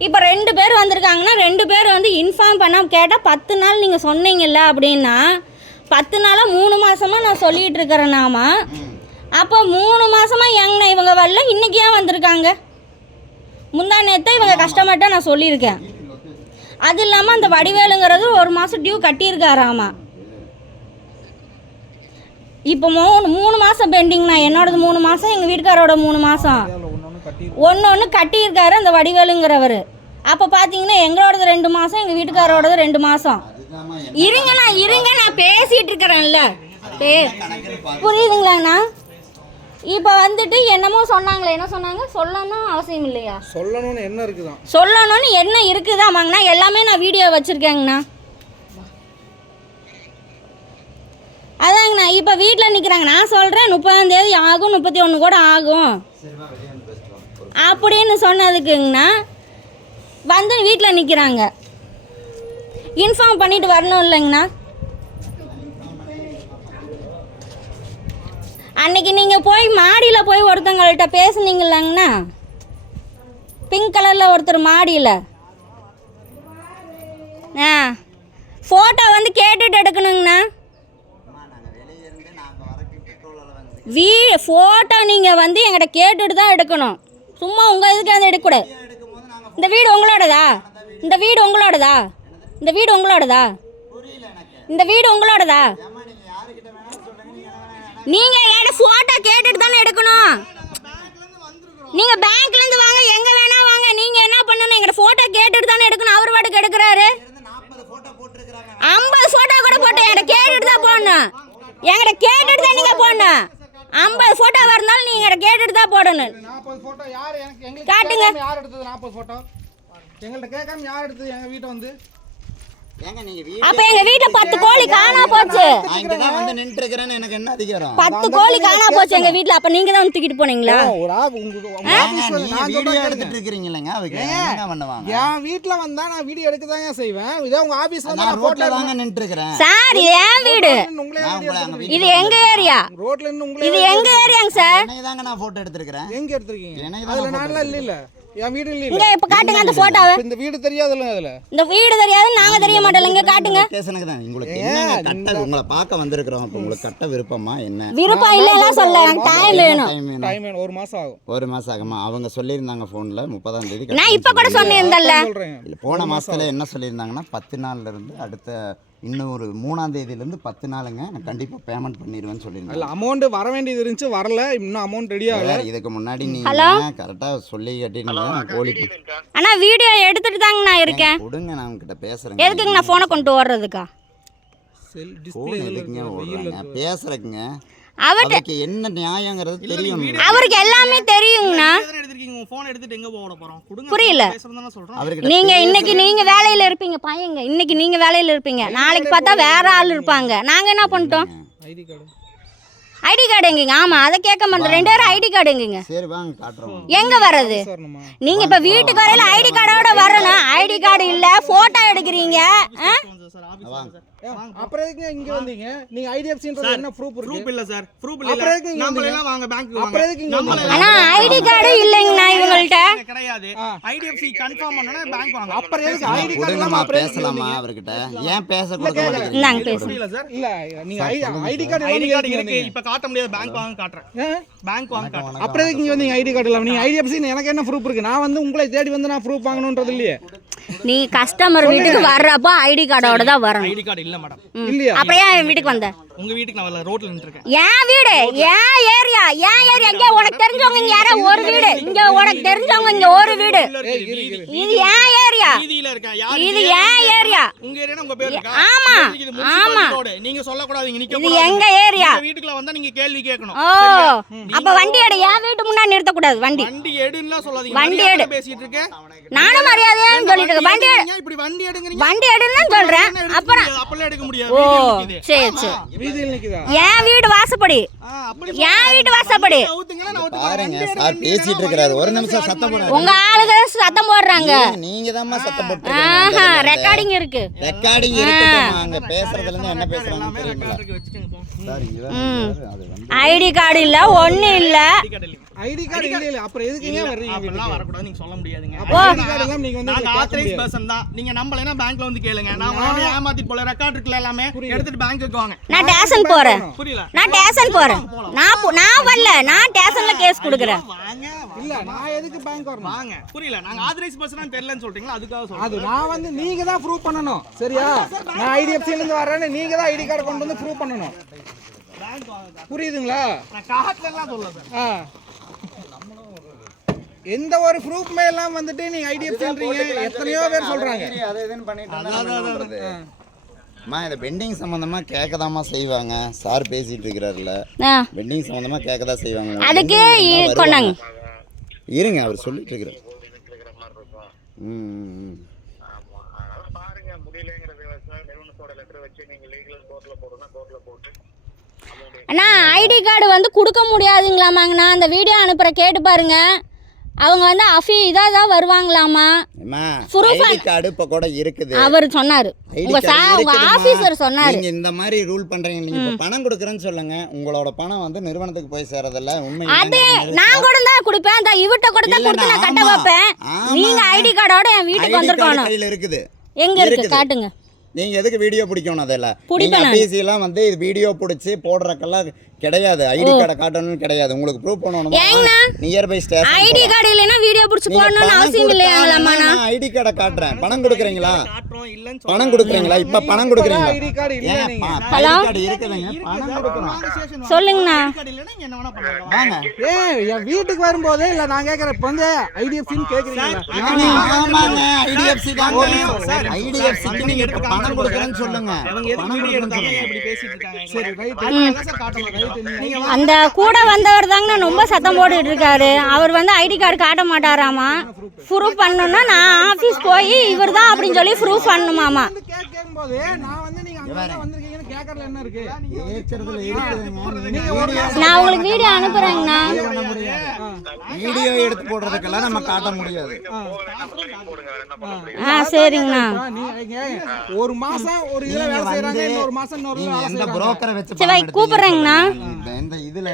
இப்போ 2 பேர் வந்திருக்காங்கன்னா 2 பேர் வந்து இன்ஃபார்ம் பண்ணால் கேட்டால் 10 நாள் நீங்கள் சொன்னீங்கல்ல அப்படின்னா 10 நாளாக 3 மாதமாக நான் சொல்லிகிட்டு இருக்கிறேன்னாமா. அப்போ 3 மாதமாக எங்கண்ணா இவங்க வரல, இன்றைக்கி ஏன் வந்திருக்காங்க? முந்தா நேரத்தை இவங்க கஷ்டமாட்டா நான் சொல்லியிருக்கேன். அது இல்லாமல் அந்த வடிவேலுங்கிறது 1 மாதம் டியூ கட்டியிருக்காராமா. இப்போ 3 மாதம் பெண்டிங்ண்ணா. என்னோடது 3 மாதம், எங்கள் வீட்டுக்காரோட 3 மாதம் ஒன்று கட்டியிருக்காரு அந்த வடிவேலுங்கிறவர். அப்போ பார்த்தீங்கன்னா எங்களோடது 2 மாதம், எங்கள் வீட்டுக்காரோடது 2 மாதம். இருங்க நான் பேசிகிட்டு இருக்கிறேன்ல, புரியுதுங்களாண்ணா? இப்போ வந்துட்டு என்னமோ சொன்னாங்களே, என்ன சொன்னாங்க? சொல்லணும் அவசியம் இல்லையா? சொல்லணும்னு என்ன இருக்குதா? சொல்லணும்னு என்ன இருக்குதாமாங்கண்ணா? எல்லாமே நான் வீடியோ வச்சுருக்கேங்கண்ணா. அதாங்கண்ணா இப்போ வீட்டில் நிற்கிறாங்க. நான் சொல்கிறேன் 30ஆம் தேதி ஆகும், 31 கூட ஆகும் அப்படின்னு சொன்னதுக்குங்கண்ணா வந்து வீட்டில் நிற்கிறாங்க. இன்ஃபார்ம் பண்ணிட்டு வரணும் இல்லைங்கண்ணா? அன்னைக்கு நீங்கள் போய் மாடியில் போய் ஒருத்தங்கள்கிட்ட பேசுனீங்கல்லங்கண்ணா, பிங்க் கலரில் ஒருத்தர் மாடியில் ஃபோட்டோ வந்து கேட்டுட்டு எடுக்கணுங்கண்ணா. ஃபோட்டோ நீங்கள் வந்து எங்கிட்ட கேட்டுட்டு தான் எடுக்கணும். சும்மா உங்கள் இதுக்கு வந்து எடுக்கக்கூடாது. இந்த வீடு உங்களோடதா? இந்த வீடு உங்களோடதா? இந்த வீடு உங்களோடதா? இந்த வீடு உங்களோடதா? நீங்கள் என்கிட்ட ஃபோட்டோ கேட்டுட்டு தானே எடுக்கணும். நீங்கள் பேங்க்லேருந்து வாங்க, எங்கே வேணா வாங்க, நீங்கள் என்ன பண்ணணும்? எங்கிட்ட ஃபோட்டோ கேட்டுட்டு தானே எடுக்கணும். அவர் பாட்டுக்கு எடுக்கிறாரு. 50 ஃபோட்டோ கூட போட்டு என்கிட்ட கேட்டுட்டு தான் போடணும். என்கிட்ட கேட்டுட்டு தான் நீங்கள் போடணும். 50 ஃபோட்டோ வரனாலும் நீங்கள் கேட்டுட்டு தான் போடணும். 40 ஃபோட்டோ யார் எங்களுக்கு காட்டுங்க. யார் எடுத்தது? 40 ஃபோட்டோ எங்கள்கிட்ட கேட்காம யார் எடுத்தது? எங்கள் வீட்டை வந்து அப்ப எங்க வீட்ல 10 கோழி காணா போச்சு. இங்க தான் வந்து நின்னு இருக்கறேன்னு எனக்கு என்ன அதிகாரம்? 10 கோழி காணா போச்சு எங்க வீட்ல. அப்ப நீங்க தான் தூக்கிட்டு போனீங்களா? நீங்க வீடியோ எடுத்துட்டு இருக்கீங்கலங்க. அதுக்கு என்ன பண்ணுவாங்க? என் வீட்ல வந்தா நான் வீடியோ எடுக்க தாங்க செய்வேன். இத உங்க ஆபீஸ்ல நான் ரோட்ல தாங்க நின்னு இருக்கறேன். சார் இது என் வீடு. இது எங்க ஏரியா? ரோட்ல நின்னு உங்களே. இது எங்க ஏரியாங்க சார்? என்னைய தாங்க நான் போட்டோ எடுத்துக்கறேன். எங்க எடுத்துறீங்க? அதுல நான்லாம் இல்ல. என் வீடு இல்ல. இங்க இப்ப காட்டுங்க அந்த போட்டோவை. இந்த வீடு தெரியாதுல அதுல. இந்த வீடு தெரியாது, நாங்க தெரிய மாட்டோம். இங்க காட்டுங்க. ஸ்டேஷனுக்கு தான் உங்களுக்கு என்ன கட்ட உங்களை பார்க்க வந்திருக்கோம். அப்ப உங்களுக்கு கட்ட விருப்பமா என்ன? விருப்பம் இல்லனா சொல்ல. டைம் வேணும். டைம் வேணும். 1 மாசம் ஆகும். 1 மாசம் ஆகுமா? அவங்க சொல்லிருந்தாங்க போன்ல 30ஆம் தேதி. நான் இப்ப கூட சொன்னேன்டல்ல. இல்ல போன மாசத்துல என்ன சொல்லிருந்தாங்கன்னா 10 நாள்ல இருந்து அடுத்த இன்னும் ஒரு 3ஆம் தேதியிலேருந்து 10 நாளுங்க நான் கண்டிப்பாக பேமெண்ட் பண்ணிடுவேன்னு சொல்லியிருந்தேன். இல்லை அமௌண்ட் வர வேண்டியது இருந்துச்சு, வரல. இன்னும் அமௌண்ட் ரெடி ஆகல. இதுக்கு முன்னாடி நீங்கள் கரெக்டாக சொல்லி கட்டினீங்க. கோழி அண்ணா வீடியோ எடுத்துட்டு தாங்க நான் இருக்கேன். கொடுங்க, நான் உங்ககிட்ட பேசுகிறேன். எதுக்குங்க நான் ஃபோனை கொண்டு வர்றதுக்கா? ஃபோன் எதுக்குங்க ஓடுறாங்க? பேசுகிறேங்க. அவருக்கு என்ன நியாயங்கிறது தெரியும். அவருக்கு எல்லாமே தெரியுங்கண்ணா. புரியல. நீங்க இன்னைக்கு நீங்க வேலையில இருப்பீங்க பையங்க. இன்னைக்கு நீங்க வேலையில இருப்பீங்க, நாளைக்கு பார்த்தா வேற ஆள் இருப்பாங்க. நாங்க என்ன பண்ணிட்டோம்? ஐடி கார்டு எங்கங்க? ஆமா அதை கேட்க மாட்டேன். 2 பேரும் ஐடி கார்டு எங்கங்க? சரி வாங்க காட்டுறோம். எங்க வர்றது? நீங்க இப்ப வீட்டுக்கு வரையில ஐடி கார்டோட வரணும். ஐடி கார்டு இல்ல, போட்டோ எடுக்கிறீங்க. அப்புறம் எதுக்கு இங்க வந்தீங்க? நீங்க ஐடிஎஃப்சின்றது என்ன ப்ரூஃப் இருக்கு? ப்ரூஃப் இல்ல சார். ப்ரூஃப் இல்ல. நம்மள எல்லாம் வாங்க பேங்க்குக்கு வாங்க. அப்புறம் எதுக்கு இங்க வந்தீங்க? அண்ணா ஐடி கார்டு இல்லங்கண்ணா இவங்கள்ட்ட. கிடையாது. ஐடிஎஃப்சி கன்ஃபார்ம் பண்ணனும் பேங்க் வாங்க. அப்புறம் எதுக்கு ஐடி கார்டு இல்லாம அப்புறம் பேசலாமா அவர்கிட்ட? ஏன் பேச கொடுக்க மாட்டீங்க? நாங்க பேசுறோம். இல்ல சார். இல்ல நீங்க ஐடி கார்டு இருக்கு. இப்ப காட்ட முடியாது. பேங்க் வாங்க காட்றேன். பேங்க் வாங்க காட்றேன். அப்புறம் எதுக்கு இங்க வந்தீங்க? ஐடி கார்டு இல்லாம நீங்க ஐடிஎஃப்சி எனக்கு என்ன ப்ரூஃப் இருக்கு? நான் வந்து உங்களை தேடி வந்து நான் ப்ரூஃப் வாங்கணும்ன்றது இல்லையே. நீ கஸ்டமர் வீட்டுக்கு வர்றப்போ ஐடி கார்டோட தான் வரணும். ஐடி கார்டு இல்ல மேடம். இல்லையா? அப்புறம் ஏன் வீட்டுக்கு வந்த? உங்க வீட்டுக்கு நான் வரல, ரோட்ல நின்னு இருக்கேன். ஏன் வீடு, ஏன் ஏரியா, ஏன் ஏரியா? இங்க உனக்கு தெரிஞ்சவங்க இங்க யாரோ ஒரு வீடு, இங்க உனக்கு தெரிஞ்சவங்க இங்க ஒரு வீடு. இது ஏன் ஏரியா? வீதியில இருக்கேன். யார் இது ஏன் ஏரியா? உங்க ஏரியானா உங்க பேர் இருக்கா? ஆமா ஆமா. நீங்க சொல்ல கூடாது. நிக்க இது எங்க ஏரியா? வீட்டுக்குள்ள வந்தா நீங்க கேள்வி கேட்கணும். ஓ அப்ப வண்டி எடு. ஏன் வீட்டு முன்னாடி நிறுத்த கூடாது வண்டி? வண்டி எடுன்னா சொல்லாதீங்க. வண்டி எடு பேசிட்டு இருக்கேன். நானும் மரியாதையான்னு சொல்லிட்டு இருக்கேன். வண்டி இப்படி வண்டி எடுங்கறீங்க. வண்டி எடுன்னு சொல்றேன். அப்புறம் அப்பள எடுக்க முடியாது. ஓ சரி சரி. வீதியில் நிக்குதா? ஏன் வீடு வாசப்படி என் வீட்டு வாசப்படி பாருங்க சார் பேசிட்டு இருக்காரு, ஒரு நிமிஷம் சத்தம் போடாதீங்க. உங்க ஆளுங்க சத்தம் போடுறாங்க. நீங்க தான் சத்தம் போட்டு ஆஹா ரெக்கார்டிங் இருக்கு. ரெக்கார்டிங் இருக்கட்டும், அங்க பேசுறதுல இருந்து என்ன பேசுறாங்கன்னு தெரியல சார். அது வந்து ஐடி கார்டு இல்ல, ஒண்ணு இல்ல. ஐடி கார்டு இல்ல, அப்புறம் எதுக்குங்க வர்றீங்க? அப்படிலாம் வரக்கூடாது நீங்க சொல்ல முடியாதுங்க. ஐடி கார்டு எல்லாம் நீங்க வந்து நாங்க ஆத்தரைஸ் பர்சன் தான். நீங்க நம்பலைன்னா பேங்க்ல வந்து கேளுங்க. நான் உடனே ஏமாத்தி போல ரெக்கார்ட் இருக்குல எல்லாமே எடுத்துட்டு பேங்க்குக்கு வாங்க. நான் ஸ்டேஷன் போறேன். புரியல? நான் ஸ்டேஷன் போறேன். நான் வரல, நான் ஸ்டேஷன்ல கேஸ் கொடுக்குறேன். வாங்க இல்ல, நான் எதுக்கு பேங்க் வரணும்? வாங்க. புரியல? நாங்க ஆத்தரைஸ் பர்சனா தெரியலன்னு சொல்றீங்களா? அதுக்காக சொல்றேன். அது நான் வந்து நீங்க தான் ப்ரூவ் பண்ணணும், சரியா? நான் ஐடிஎஃப்சில இருந்து வரேன்னு நீங்க தான் ஐடி கார்டு கொண்டு வந்து ப்ரூவ் பண்ணணும். பேங்க் வாங்க. புரியுதுங்களா? நான் காட்ல எல்லாம் சொல்லல சார். எந்த ஒரு ப்ரூஃப்மே எல்லாம் வந்துட்டு நீங்க ஐடிஎஃப்சின்றீங்க, எத்தனையோ பேர் சொல்றாங்க. அதை இதுன்னு பண்ணிட்டு அம்மா இதை பெண்டிங் சம்மந்தமா கேட்கதாம்மா செய்வாங்க. சார் பேசிட்டு இருக்கிறாருல, பெண்டிங் சம்மந்தமா கேட்கதான் செய்வாங்க. அதுக்கு கொண்டாங்க. இருங்க, அவர் சொல்லிட்டு இருக்கிறார். அண்ணா ஐடி கார்டு வந்து கொடுக்க முடியாதுங்களாமாங்கண்ணா. அந்த வீடியோ அனுப்புற கேட்டு பாருங்க. அவங்க வந்து இதாக வருவாங்களாமா. ஐடி கார்டு இப்ப கூட இருக்குது. அவர் சொன்னாரு, உங்க ஆபீசர் சொன்னாரு. நீங்க இந்த மாதிரி ரூல் பண்றீங்க. நீங்க பணம் கொடுக்குறேன்னு சொல்லுங்க. உங்களோட பணம் வந்து நிறுவனத்துக்கு போய் சேரதில்ல. உண்மை அது நான் கூட தான் கொடுப்பேன். அந்த இவட்ட கூட தான் கொடுத்து நான் கட்ட வைப்பேன். நீங்க ஐடி கார்டோட என் வீட்டுக்கு வந்திருக்கணும். கையில இருக்குது. எங்க இருக்கு காட்டுங்க. நீங்க எதுக்கு வீடியோ பிடிக்கணும்? அதெல்லாம் நீங்க பிசிலாம் வந்து இது வீடியோ பிடிச்சி போடுறக்கெல்லாம் கிடையாது. ஐடி கார்டை காட்டணும்னு கிடையாது. உங்களுக்கு ப்ரூவ் பண்ணணும். Nearby station ID card இல்லனா வீடியோ பிடிச்சு போடணும்னு அவசியம் இல்லையாங்களாமா? நான் ஐடி கார்டை காட்டுறேன். பணம் கொடுக்குறீங்களா? காட்றோம் இல்லன்னு பணம் கொடுக்குறீங்களா? இப்ப பணம் கொடுக்குறீங்களா? ஐடி கார்டு இல்ல நீங்க. ஐடி கார்டு இருக்குதுங்க. பணம் கொடுக்கணும். சொல்லுங்கண்ணா. கார்டு இல்லனா நீங்க என்ன வேணா பண்ணுங்க. வாங்க. என் வீட்டுக்கு வரும்போதே இல்ல நான் கேக்குறேன். இப்ப வந்து ஐடிஎஃப்சின்னு கேக்குறீங்களா? ஆமாங்க, ஐடிஎஃப்சி தான். ஐடிஎஃப்சிக்கு நீங்க இப்ப பணம் கொடுக்குறேன்னு சொல்லுங்க. அவங்க எதுக்கு வீடியோ எடுத்தாங்க இப்படி பேசிட்டு இருக்காங்க. சரி ரைட். அதுக்கு சார் காட்டணும். ரைட். நீங்க அந்த கூட வந்தவர் தாங்க ரொம்ப சத்தம் போட்டுட்டு இருக்காரு. அவர் வந்து ஐடி கார்டு காட்ட மாட்டாராமா. ப்ரூஃப் பண்ணணும்னா நான் ஆபீஸ் போய் இவர் தான் அப்படின்னு சொல்லி ப்ரூஃப் பண்ணணுமாமா. கேக்கும்போது நான் வந்து நீங்க அங்க வந்திருக்கீங்கன்னு கேக்கறதுல என்ன இருக்கு? ஏச்சறதுல இருக்குதுங்க. நான் உங்களுக்கு வீடியோ அனுப்புறேங்கண்ணா. வீடியோ எடுத்து போடுறதுக்கெல்லாம் நம்ம காட்ட முடியாது. சரிங்கண்ணா. நீங்க ஒரு மாசம் ஒரு இதுல வேலை செய்றாங்க, இன்னொரு மாசம் இன்னொரு நீங்க வேலை எந்த செய்றாங்க. புரோக்கரை வச்சு சரி கூப்பிடுறேங்கண்ணா. இந்த இதுல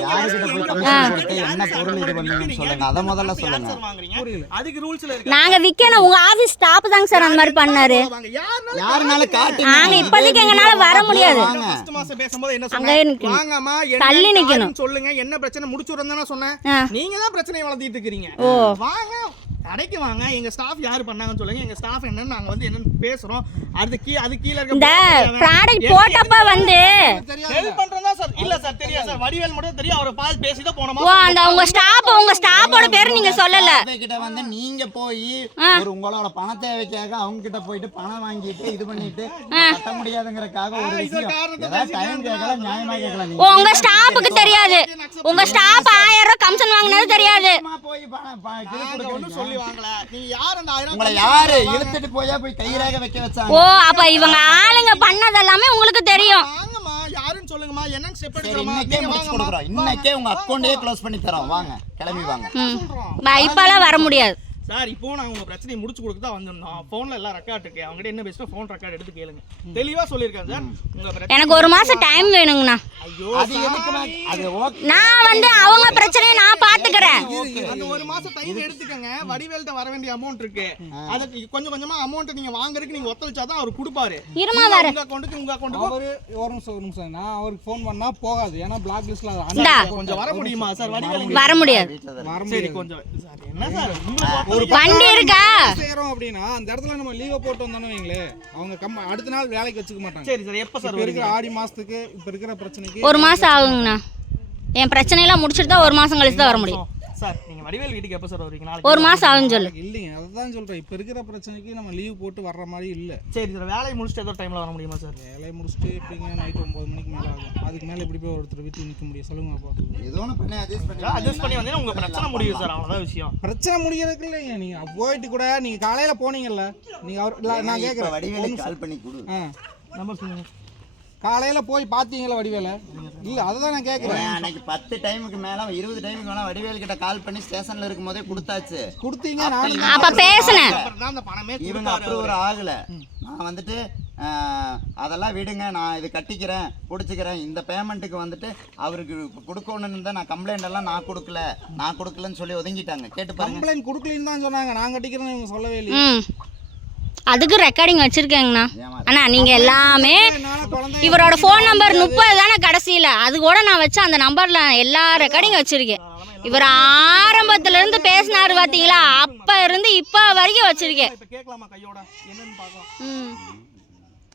யாருக்கிட்ட போய் கமிஷன் கொடுத்து என்ன பொருள் இது பண்ணீங்கன்னு சொல்லுங்க. அத முதல்ல சொல்லுங்க. வாங்குறீங்க. அதுக்கு ரூல்ஸ்ல இருக்கு. நாங்க விக்கணும். உங்க ஆபீஸ் ஸ்டாப் தாங்க சார் அந்த மாதிரி பண்ணாரு. வாங்க. யாருனால யாருனால காட்டுங்க. நாங்க இப்போதைக்கு எங்கனால வர முடியாது. ஃபர்ஸ்ட் மாசம் பேசும்போது என்ன அங்கே சொன்னேன்? நிக்கணும். வாங்கம்மா தள்ளி என்ன நிக்கணும். காரணம் சொல்லுங்க. என்ன பிரச்சனை முடிச்சுறேன்னு தானே சொன்னேன். நீங்க தான் பிரச்சனையை வளர்த்திட்டு இருக்கீங்க. வாங்க கடைக்கு வாங்க. எங்க ஸ்டாஃப் யாரு பண்ணாங்கன்னு சொல்லுங்க. எங்க ஸ்டாஃப் என்னன்னு நாங்க வந்து என்னன்னு பேசுறோம். அது கீழ இருக்க இந்த ப்ராடக்ட் போட்டப்ப வந்து ஹெல்ப் பண்றதா சார். இல்ல சார் தெரியாது சார். வடிவேல் மட்டும் தெரியும். அவரை பாஸ் பேசி தான் போனோமா. அந்த உங்க ஸ்டாஃபோட பேர் நீங்க சொல்லல. கிட்ட வந்து நீங்க போய் ஒரு உங்களோட பண தேவைக்காக அவங்க கிட்ட போயிட்டு பணம் வாங்கிட்டு இது பண்ணிட்டு கட்ட முடியாதுங்கறக்காக ஒரு விஷயம். ஏதாவது டைம் கேட்கல, நியாயமா கேட்கல. நீங்க உங்க ஸ்டாஃப்க்கு தெரியாது. உங்க ஸ்டாஃப் 1000 ரூபாய் கமிஷன் வாங்குனது தெரியாது. போய் பணம் இது ஒண்ணு கொடுங்க. சொல்லி வாங்கல. நீங்க யார் அந்த 1000 உங்களை யாரு இழுத்துட்டு போய் கைரேகை வைக்க வச்சாங்க? அப்ப இவங்க ஆளுங்க பண்ணது எல்லாமே உங்களுக்கு தெரியும். வாங்கம்மா. யாருன்னு சொல்லுங்கம்மா. என்னன்னு ஸ்டெப் சரி, எடுக்கறோமா? இன்னைக்கே முடிச்சு கொடுக்குறோம். இன்னைக்கே உங்க அக்கவுண்டையே க்ளோஸ் பண்ணி தரோம். வாங்க, கிளம்பி வாங்க. இப்பெல்லாம் வர முடியாது சார். இப்போ நாங்க உங்க பிரச்சனையை முடிச்சு கொடுக்க தான் வந்திருந்தோம். போன்ல எல்லாம் ரெக்கார்ட் இருக்கு. அவங்ககிட்ட என்ன பேசினா போன் ரெக்கார்ட் எடுத்து கேளுங்க. தெளிவா சொல்லிருக்கேன் சார். உங்க பிரச்சனை எனக்கு ஒரு மாசம் டைம் வேணுங்கண்ணா. ஐயோ அது எதுக்குமா? அது ஓகே. நான் வந்து அவங்க பிரச்சனையை நான் பாத்துக்கிறேன். அந்த ஒரு மாசம் டைம் எடுத்துக்கங்க. வடிவேல்ட்ட வர வேண்டிய அமௌண்ட் இருக்கு. அதுக்கு கொஞ்சம் கொஞ்சமா அமௌண்ட் நீங்க வாங்குறதுக்கு நீங்க ஒத்துழைச்சாதான் அவர் கொடுப்பாரு. இருமா வர உங்க அக்கவுண்ட்டுக்கு அவரு ஒரு நிமிஷம் நான் அவருக்கு ஃபோன் பண்ணா போகாது. ஏன்னா பிளாக் லிஸ்ட்ல கொஞ்சம் வர முடியுமா சார்? வடிவேல் வர முடியாது. சரி கொஞ்சம் சார். என்ன சார் வண்டி இருக்கா செய்யறோம் அப்படின்னா அந்த இடத்துல நம்ம லீவ் போட்டு வந்தோம்னு வைங்களே, அவங்க அடுத்த நாள் வேலைக்கு வச்சுக்க மாட்டாங்க. சரி சார். எப்ப சார் இருக்கிற ஆடி மாசத்துக்கு இப்ப இருக்கிற பிரச்சனைக்கு ஒரு மாசம் ஆகுங்கண்ணா. என் பிரச்சனையெல்லாம் முடிச்சுட்டு தான் ஒரு மாசம் கழிச்சு தான் வர முடியும். சார் நீங்க வடிவேல் வீட்டுக்கு எப்ப சார் வருவீங்க? நாளைக்கு ஒரு மாசம் ஆகுன்னு சொல்லு. இல்லைங்க, அதுதான் சொல்றேன். இப்ப இருக்கிற பிரச்சனைக்கு நம்ம லீவ் போட்டு வர்ற மாதிரி இல்ல. சரி சார். வேலையை முடிச்சுட்டு ஏதோ டைம்ல வர முடியுமா சார்? வேலையை முடிச்சுட்டு எப்படிங்க நைட் 9 மணிக்கு மேல ஆகும். அதுக்கு மேல எப்படி போய் ஒருத்தர் வீட்டுல நிக்க முடியும் சொல்லுங்க அப்போ? ஏதோ ஒன்று பண்ணி அட்ஜஸ்ட் பண்ணி வந்தீங்கன்னா உங்க பிரச்சனை முடியும் சார். அவ்வளவுதான் விஷயம். பிரச்சனை முடியறதுக்கு இல்லைங்க. நீங்க போயிட்டு கூட நீங்க காலையில போனீங்கல்ல, நீங்க அவர் நான் கேக்குறேன். வடிவேலுக்கு கால் பண்ணி கொடு. நம்பர் சொல்லுங்க. காலையில போய் பாத்தீங்களா வடிவேல? இல்ல அதுதான் நான் கேக்குறேன். அன்னைக்கு 10 டைமுக்கு மேல 20 டைமுக்கு மேல வடிவேல் கிட்ட கால் பண்ணி ஸ்டேஷன்ல இருக்கும் போதே கொடுத்தாச்சு. கொடுத்தீங்க, நானும் அப்ப பேசுனேன். அப்புறம் தான் அந்த பணமே இவங்க அப்ரூவர் ஆகல. நான் வந்துட்டு அதெல்லாம் விடுங்க, நான் இது கட்டிக்கிறேன் பிடிச்சிக்கிறேன், இந்த பேமெண்ட்டுக்கு வந்துட்டு அவருக்கு கொடுக்கணும்னு தான் நான் கம்ப்ளைண்ட் எல்லாம் நான் கொடுக்கலன்னு சொல்லி ஒதுங்கிட்டாங்க. கேட்டு பாருங்க. கம்ப்ளைண்ட் கொடுக்கலன்னு தான் சொன்னாங்க, நான் கட்டிக்கிறேன்னு இவங்க சொல்லவே இல்லையே. அதுக்கு ரெக்கார்டிங் வச்சிருக்கேங்கண்ணா. அண்ணா நீங்க எல்லாமே குழந்தை இவரோட ஃபோன் நம்பர் 30 தானே கடைசியில், அது கூட நான் வச்சு அந்த நம்பரில் எல்லா ரெக்கார்டிங் வச்சுருக்கேன். இவர் ஆரம்பத்துல இருந்து பேசினாரு பார்த்தீங்களா, அப்போ இருந்து இப்போ வரைக்கும் வச்சுருக்கேன். இப்போ கேட்கலாமா கையோட என்னன்னு பார்க்கலாம்.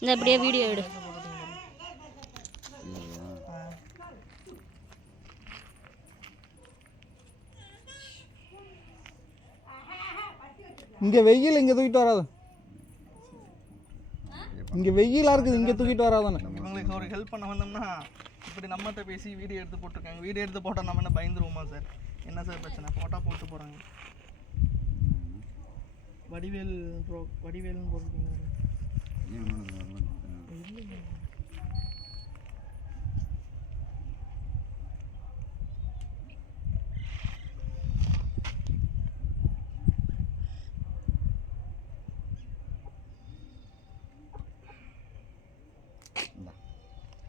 இந்த இப்படியே வீடியோ எடு. இங்க வெயில் இங்க தூக்கிட்டு வராது, இங்க வெயிலா இருக்குது, இங்க தூக்கிட்டு வராதானே. இவங்களுக்கு ஒரு ஹெல்ப் பண்ண வந்தோம்னா இப்படி நம்மகிட்ட பேசி வீடியோ எடுத்து போட்டிருக்காங்க. வீடியோ எடுத்து போட்டால் நம்ம என்ன பயந்துருவோமா சார்? என்ன சார் பிரச்சனை? ஃபோட்டோ போட்டு போகிறாங்க. வடிவேல்னு போட்டுருக்கீங்க.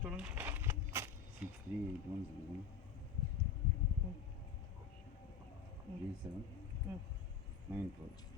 சொல்லுங்க. 63813794